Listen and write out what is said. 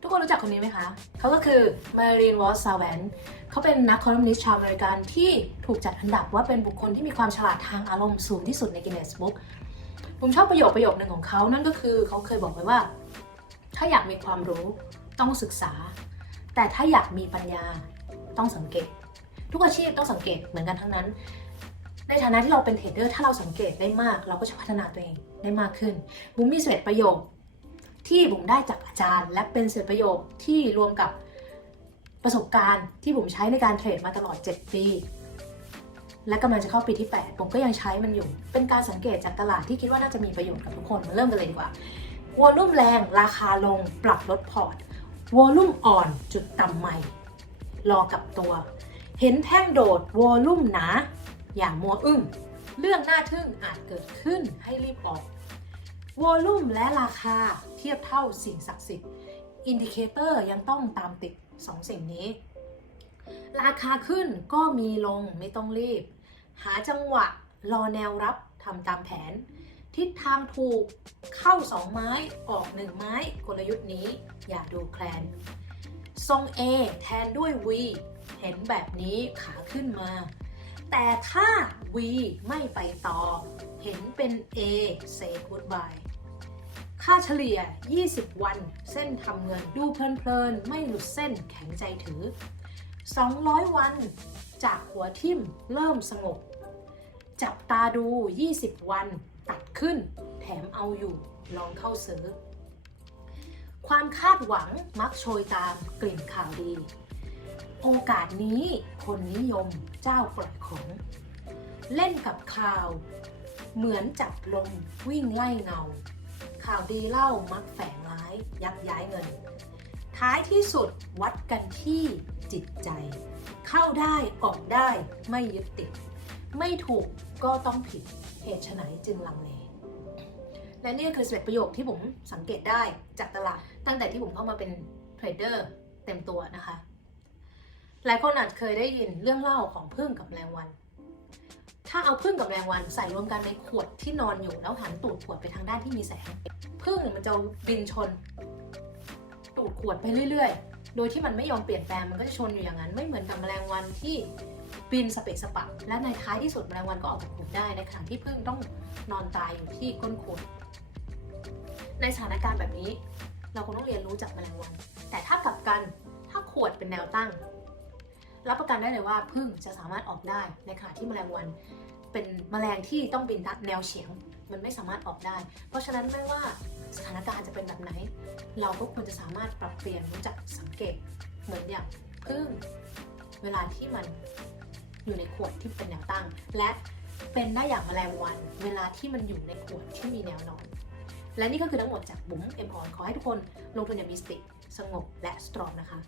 ทุกคนรู้จักคนนี้ไหมคะ เขาก็คือมารีนวอสซาแวนเขาเป็นนักคอลัมนิสต์ชาวอเมริกันที่ถูกจัดอันดับว่าเป็นบุคคลที่มีความฉลาดทางอารมณ์สูงที่สุดในกินเนสบุ๊กผมชอบประโยคประโยคหนึ่งของเขานั่นก็คือเขาเคยบอกไว้ว่า ถ้าอยากมีความรู้ต้องศึกษา แต่ถ้าอยากมีปัญญาต้องสังเกต ทุกอาชีพต้องสังเกตเหมือนกันทั้งนั้น ในฐานะที่เราเป็นเทรดเดอร์ถ้าเราสังเกตได้มาก เราก็จะพัฒนาตัวเองได้มากขึ้นบุ๋มมีเศษประโยค ที่บุ๋มได้จากอาจารย์ และเป็นเศษประโยคที่รวมกับประสบการณ์ที่บุ๋มใช้ในการเทรดมาตลอด 7 ปี และกำลังจะเข้าปีที่ 8 ผมก็ยังใช้มันอยู่ เป็นการสังเกตจากตลาดที่คิดว่าน่าจะมีประโยชน์กับทุกคนมาเริ่มกันเลยดีกว่าวอลุ่มแรงราคาลงปรับลดพอร์ตวอลุ่มอ่อนจุดต่ำใหม่ รอกับตัว เห็นแท่งโดดวอลลุ่มหนา อย่ามัวอึ้งเรื่องน่าทึ่งอาจเกิดขึ้นให้รีบออก วอลลุ่มและราคาเทียบเท่าสิ่งศักดิ์สิทธิ์อินดิเคเตอร์ยังต้องตามติดสองสิ่งนี้ ราคาขึ้นก็มีลงไม่ต้องรีบ หาจังหวะรอแนวรับทำตามแผน ทิศทางถูกเข้าสองไม้ออกหนึ่งไม้กลยุทธ์นี้อย่าดูแคลน ทรง A แทนด้วย V เห็นแบบนี้ขาขึ้นมา แต่ถ้า V ไม่ไปต่อ เห็นเป็น A say goodbye ค่าเฉลี่ย 20 วัน เส้นทำเงินดูเพลินๆ ไม่หลุดเส้นแข็งใจถือ 200 วัน จากหัวทิ่มเริ่มสงบ จับตาดู 20 วัน ตัดขึ้น แถมเอาอยู่ ลองเข้าซื้อ ความคาดหวังมักโชยตามกลิ่นข่าวดี โอกาสนี้คนนิยมเจ้าปล่อยของ เล่นกับข่าว เหมือนจับลมวิ่งไล่เงา ข่าวดีเล่ามักแฝงร้ายยักย้ายเงิน ท้ายที่สุดวัดกันที่จิตใจ เข้าได้ออกได้ไม่ยึดติด ไม่ถูกก็ต้องผิดเหตุไฉนจึงลังเลและนี่คือ11ประโยคที่ผมสังเกตได้จากตลาดตั้งแต่ที่ผมเข้ามาเป็นเทรดเดอร์เต็มตัวนะคะ หลายคนอาจเคยได้ยินเรื่องเล่าของพึ่งกับแมลงวัน ถ้าเอาพึ่งกับแมลงวันใส่รวมกันในขวดที่นอนอยู่แล้วหันตูดขวดไปทางด้านที่มีแสงพึ่งเนี่ยมันจะบินชน ตูดขวดไปเรื่อย ๆ โดยที่มันไม่ยอมเปลี่ยนแปลงมันก็จะชนอยู่อย่างนั้น ไม่เหมือนกับแมลงวันที่บินสเปะสปะ และในท้ายที่สุดแมลงวันก็ออกจากขวดได้ในขณะที่พึ่งต้องนอนตายอยู่ที่ก้นขวดในสถานการณ์แบบนี้ เราคงต้องเรียนรู้จากแมลงวัน แต่ถ้ากลับกันถ้าขวดเป็นแนวตั้ง รับประกันได้เลยว่าพึ่งจะสามารถออกได้ในขณะที่แมลงวัน เป็นแมลงที่ต้องบินแนวเฉียง มันไม่สามารถออกได้ เพราะฉะนั้นไม่ว่าสถานการณ์จะเป็นแบบไหน เราก็ควรจะสามารถปรับเปลี่ยนรู้จักสังเกตเหมือนอย่างพึ่งเวลาที่มันอยู่ในขวดที่เป็นแนวตั้ง และเป็นได้อย่างแมลงวัน เวลาที่มันอยู่ในขวดที่มีแนวนอน และนี่ก็คือทั้งหมดจากบุ๋มเอ็มออนขอให้ทุกคนลงทุนอย่างมีสติ สงบและสตรองนะคะ